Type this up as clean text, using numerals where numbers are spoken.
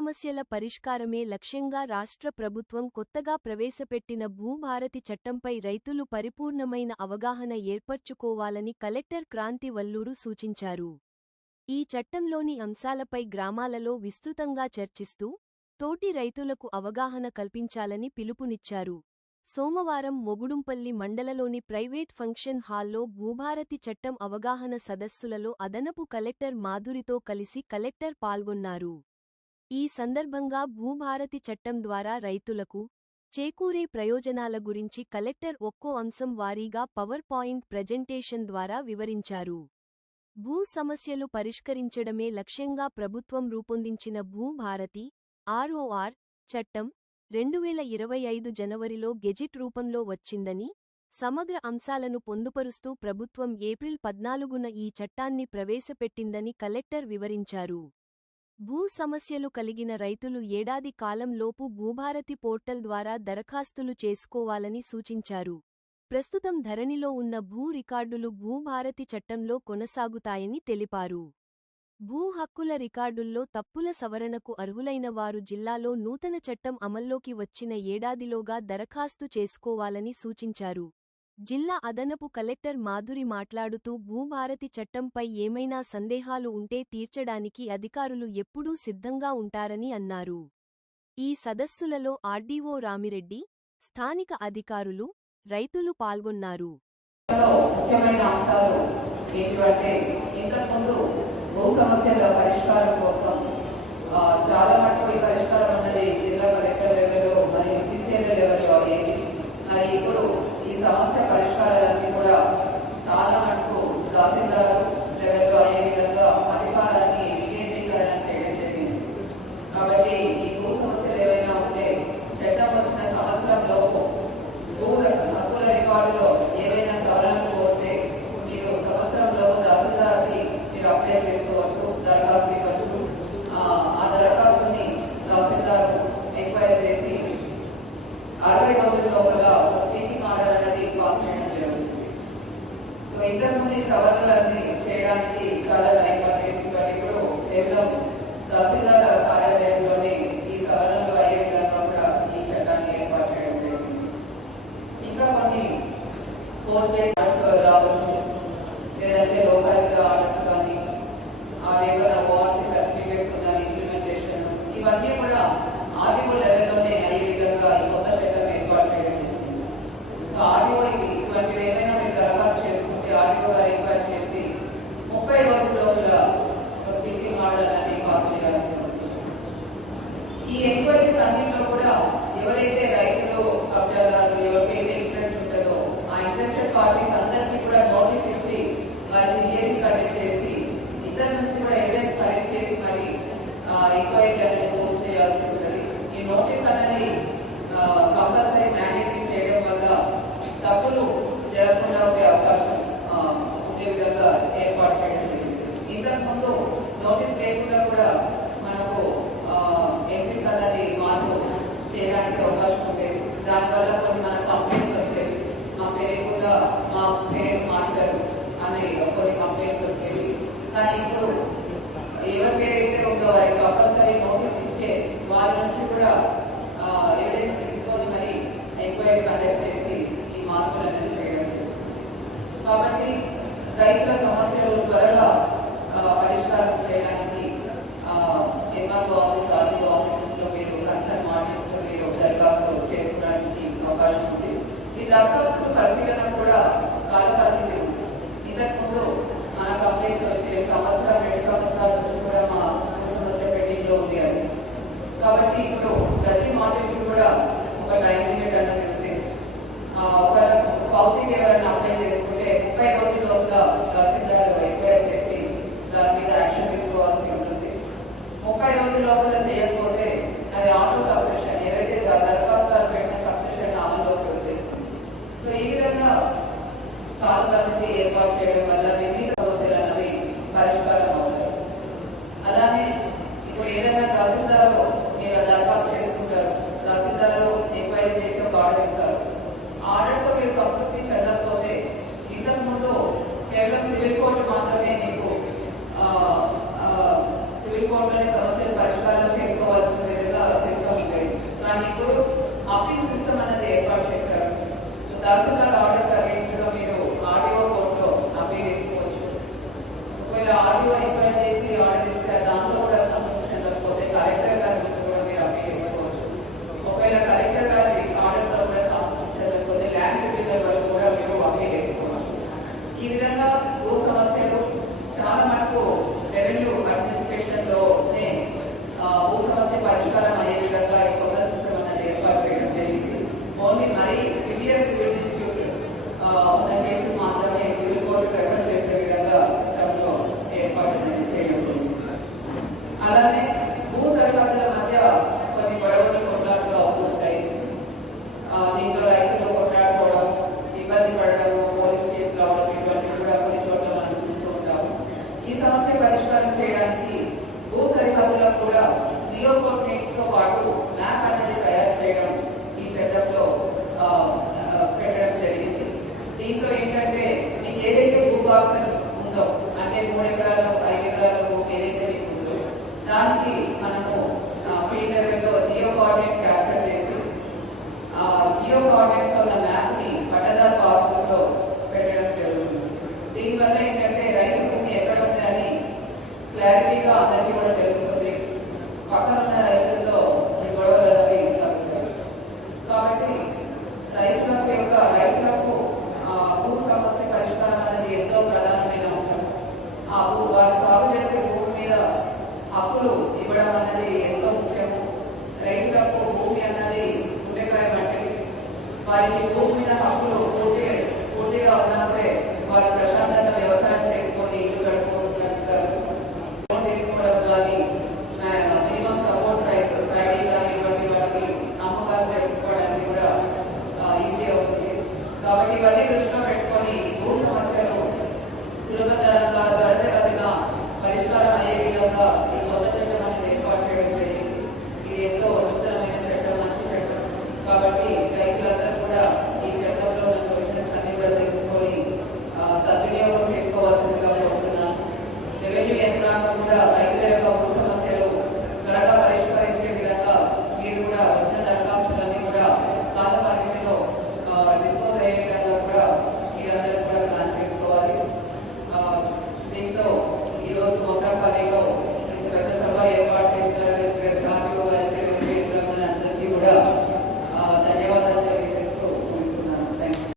సమస్యల పరిష్కారమే లక్ష్యంగా రాష్ట్ర ప్రభుత్వం కొత్తగా ప్రవేశపెట్టిన భూభారతి చట్టంపై రైతులు పరిపూర్ణమైన అవగాహన ఏర్పర్చుకోవాలని కలెక్టర్ క్రాంతి వల్లూరు సూచించారు. ఈ చట్టంలోని అంశాలపై గ్రామాలలో విస్తృతంగా చర్చిస్తూ తోటి రైతులకు అవగాహన కల్పించాలని పిలుపునిచ్చారు. సోమవారం మొగుడుంపల్లి మండలలోని ప్రైవేట్ ఫంక్షన్ హాల్లో భూభారతి చట్టం అవగాహన సదస్సులలో అదనపు కలెక్టర్ మాధురితో కలిసి కలెక్టర్ పాల్గొన్నారు. ఈ సందర్భంగా భూభారతి చట్టం ద్వారా రైతులకు చేకూరే ప్రయోజనాల గురించి కలెక్టర్ ఒక్కో అంశం వారీగా పవర్ పాయింట్ ప్రెజెంటేషన్ ద్వారా వివరించారు. భూ సమస్యలు పరిష్కరించడమే లక్ష్యంగా ప్రభుత్వం రూపొందించిన భూభారతి ఆర్ఓఆర్ చట్టం 2025 జనవరిలో గెజిట్ రూపంలో వచ్చిందని, సమగ్ర అంశాలను పొందుపరుస్తూ ప్రభుత్వం ఏప్రిల్ 14న ఈ చట్టాన్ని ప్రవేశపెట్టిందని కలెక్టర్ వివరించారు. భూ సమస్యలు కలిగిన రైతులు ఏడాది కాలంలోపు భూభారతి పోర్టల్ ద్వారా దరఖాస్తులు చేసుకోవాలని సూచించారు. ప్రస్తుతం ధరణిలో ఉన్న భూ రికార్డులు భూభారతి చట్టంలో కొనసాగుతాయని తెలిపారు. భూ హక్కుల రికార్డుల్లో తప్పుల సవరణకు అర్హులైన వారు జిల్లాలో నూతన చట్టం అమల్లోకి వచ్చిన ఏడాదిలోగా దరఖాస్తు చేసుకోవాలని సూచించారు. జిల్లా అదనపు కలెక్టర్ మాధురి మాట్లాడుతూ భూభారతి చట్టంపై ఏమైనా సందేహాలు ఉంటే తీర్చడానికి అధికారులు ఎప్పుడూ సిద్ధంగా ఉంటారని అన్నారు. ఈ సదస్సులలో ఆర్డీఓ రామిరెడ్డి, స్థానిక అధికారులు, రైతులు పాల్గొన్నారు. భూ సమస్యల పరిష్కారం కోసం చాలా మటుకు ఈ పరిష్కారం అన్నది జిల్లా కలెక్టర్ లెవెల్లో మరియు సీసీఎల్ లెవెల్లో అయ్యేది. మరి ఇప్పుడు ఈ సమస్య పరిష్కారాలన్నీ కూడా చాలా మటుకు తహసీల్దార్ లెవెల్లో అయ్యే విధంగా అధికారాన్ని వికేంద్రీకరణ చేయడం జరిగింది. కాబట్టి ఈ భూ సమస్యలు ఏవైనా ఉంటే చట్టం వచ్చిన సంవత్సరంలో భూ హక్కుల రికార్డులో ఏవైనా సవరణలు కోరితే మీరు సంవత్సరంలో తహసీల్దార్కి అప్లై చేసుకోవచ్చు, దరఖాస్తు ఇవ్వచ్చు. ఆ దరఖాస్తుని తహసీల్దార్ ఎంక్వైరీ చేసి 60 రోజుల లోపల ఒక స్పీకింగ్ ఆర్డర్ అనేది పాస్ చేయడం జరుగుతుంది. సో ఇంతకుముందు ఈ సవరణలన్నీ చేయడానికి చాలా టైం పట్టేది. బట్ ఇప్పుడు కేవలం తహసీల్దార్ కార్యాలయంలోనే ఈ సవరణలు అయ్యే విధంగా కూడా ఈ చట్టాన్ని ఏర్పాటు చేయడం జరిగింది. ఇంకా కొన్ని కోర్టు కేసెస్ రావచ్చు, లేదంటే లోకాయుక్త ఆర్డర్స్ కానీ ఏమైనా ఓఆర్సీ సర్టిఫికేట్స్ ఉండాలి, ఇంప్లిమెంటేషన్, ఇవన్నీ కూడా ఆర్డీఓ లెవెల్లోనే అయ్యే విధంగా ఈ కొత్త చట్టం ఏర్పాటు చేయడం జరుగుతుంది. ఆర్డీఓకి ఇటువంటివి ఏమైనా మీరు దరఖాస్తు చేసుకుంటే ఆర్డీఓ గారు ఎంక్వైరీ చేసి 30 రోజుల ఒక స్పీకింగ్ ఆర్డర్ అనేది పాస్ చేయాల్సి ఉంటుంది. ఈ ఎంక్వైరీస్ అన్నింటిలో కూడా ఎవరైతే రైతులు, కబ్జాదారులు, ఎవరికైతే ఇంట్రెస్ట్ ఉంటుందో ఆ ఇంట్రెస్టెడ్ పార్టీస్ అందరికీ కూడా నోటీస్ ఇచ్చి వారిని హియరింగ్ కండక్ట్ చేసి ఇద్దరి నుంచి కూడా ఎవిడెన్స్ కలెక్ట్ చేసి మరి ఎంక్వైరీ అనేది పూర్తి చేయాల్సి ఉంటుంది. ఈ నోటీస్ అనేది కంపల్సరీ మ్యాండేటరీ చేయడం వల్ల తప్పులు జరగకుండా ఉండే అవకాశం ఉండే విధంగా ఏర్పాటు చేయడం జరిగింది. ఇంతకుముందు నోటీస్ లేకుండా కూడా మనకు ఎంపీస్ అనేది మార్పు చేయడానికి అవకాశం ఉండేది. దానివల్ల కొన్ని మన కంప్లైంట్స్ వచ్చేవి, మాకు తెలియకుండా మా పేరు మార్చారు అనే కొన్ని కంప్లైంట్స్ వచ్చేవి. కానీ ఇప్పుడు ఎవరి పేరైతే ఉందో వారికి కంపల్సరీ నోటీస్ ఇచ్చే వారి నుంచి కూడా ఎవిడెన్స్ తీసుకొని మరి ఎంక్వైరీ కండక్ట్ చేసి ఈ మార్పులు అనేది చేయడం. కాబట్టి రైతుల సమస్యలు త్వరగా పరిష్కారం చేయడానికి ఎంఆర్ఓ ఆఫీస్, ఆర్డీఓ ఆఫీసెస్లో మీరు కన్సర్న్ మార్కెట్స్లో మీరు దరఖాస్తు చేసుకోవడానికి అవకాశం ఉంది. ఈ దరఖాస్తుల పరిశీలన కూడా కాలపరిమితి ఉంది. ఇంతకుముందు మన కంప్లైంట్స్ వచ్చే సంవత్సరం 2 సంవత్సరాల నుంచి కూడా మా సమస్య పెండింగ్లో ఉంది అని. కాబట్టి ఇప్పుడు ప్రతి మార్కెట్కి కూడా ఒక టైం లిమిట్ అనేది ఉంది. ఒక పౌతికి ఎవరైనా అప్లై చేసుకుంటే 30 రోజుల లోపల తహసీల్దార్ ఎంక్వైరీ చేసి దాని మీద యాక్షన్ తీసుకోవాల్సి ఉంటుంది. 30 రోజుల లోపల చేయకపోతే అది ఆటో సక్సెషన్, ఏదైతే దరఖాస్తుదారు పెట్టిన సక్సెషన్ అమల్లోకి వచ్చేస్తుంది. సో ఈ విధంగా కాలపరిమితి ఏర్పాటు చేయడం వల్ల నిర్ణీత సమస్యలు అనేవి పరిష్కారం అవుతాయి. అలానే ఇప్పుడు ఏదైనా తహసీల్దార్లో మీరు దరఖాస్తు చేసుకుంటారు, తహసీల్దార్లో ఎంక్వైరీ చేసి ఒక ఆర్డర్ ఇస్తారు. ఆర్డర్తో మీరు సంతృప్తి చెందకపోతే ఇంతకుముందు కేవలం సివిల్ కోర్టు మాత్రమే మీకు సివిల్ కోర్టులోనే సమస్యలు పరిష్కారం చేసుకోవాల్సి అప్పీల్ సిస్టమ్ అనేది ఏర్పాటు చేశారు. తహసీల్దార్ ఆర్డర్ అగేన్స్ట్ గా మీరు ఆర్డీఓ కోర్టులో అప్పీల్ చేసుకోవచ్చు. ఒకవేళ ఆర్డీఓ ఎంక్వైరీ చేసి ఆర్డర్ ఇస్తే దాంట్లో కూడా సంతృప్తి చెందకపోతే కలెక్టర్ గారి ముందు కూడా మీరు అప్పీల్ చేసుకోవచ్చు. ఒకవేళ కలెక్టర్ గారి ఆర్డర్తో కూడా సంతృప్తి చెందకపోతే ల్యాండ్ ట్రిబ్యునల్ వరకు కూడా మీరు అప్పీల్ చేసుకోవచ్చు. ఈ విధంగా భూ సమస్యలు చాలా మటుకు రెవెన్యూ అడ్మినిస్ట్రేషన్ లోనే భూ సమస్య పరిష్కారం అయ్యే విధంగా ఈ కొత్త సిస్టమ్ అనేది ఏర్పాటు చేయడం జరిగింది. ఓన్లీ మరీ సివియర్ సివిల్ డిస్ప్యూట్ ఉన్న కేసులు మాత్రమే సివిల్ కోర్టు రెఫర్ చేసే విధంగా సిస్టమ్ లో ఏర్పాటు అనేది చేయడం జరిగింది. అలానే భూ సరిహద్దుల మధ్య కొన్ని గొడవలు కొట్లాటలు అవుతూ ఉంటాయి. దీంట్లో రైతులు కొట్లాడుకోవడం, ఇబ్బంది పడడం, పోలీస్ కేసులు రావడం ఇటువంటి కూడా కొన్ని చోట్ల మనం చూస్తూ ఉంటాము. ఈ సమస్య పరిష్కారం చేయడానికి భూ సరిహద్దులకు కూడా జియో కోఆర్డినేట్స్ తో పాటు మ్యాప్ అనేది తయారు చేయడం ఈ చట్టంలో పెట్టడం జరిగింది. దీంట్లో ఏంటంటే మీకు ఏదైతే భూ పార్సల్ ఉందో అంటే 3 ఎకరాలు 5 ఎకరాలు భూమి ఏదైతే మీకు ఉందో దానికి మనము ఫీల్డ్ లెవెల్లో జియో కోఆర్డినేట్స్ క్యాప్చర్ చేసి జియో కోఆర్డినేట్స్ ఉన్న మ్యాప్ ని పట్టదారు పాస్బుక్ లో పెట్టడం జరుగుతుంది. దీనివల్ల ఏంటంటే రైతు భూమి ఎక్కడ ఉంది అని క్లారిటీగా అందరికీ కూడా తెలుస్తుంది. పక్కన ఉన్న రైతుల్లో ఈ గొడవలు అనేవి తగ్గుతాయి. కాబట్టి రైతులకు భూ సమస్య పరిష్కారం అనేది ఎంతో ప్రధానమైన అవసరం. వారు సాగు చేసే భూమి మీద హక్కులు ఇవ్వడం అనేది ఎంతో ముఖ్యము. రైతులకు భూమి అన్నది గుండెకాయ వంటిది. వారికి భూమి మీద హక్కులు పూర్తిగా ఉన్నప్పుడే వారు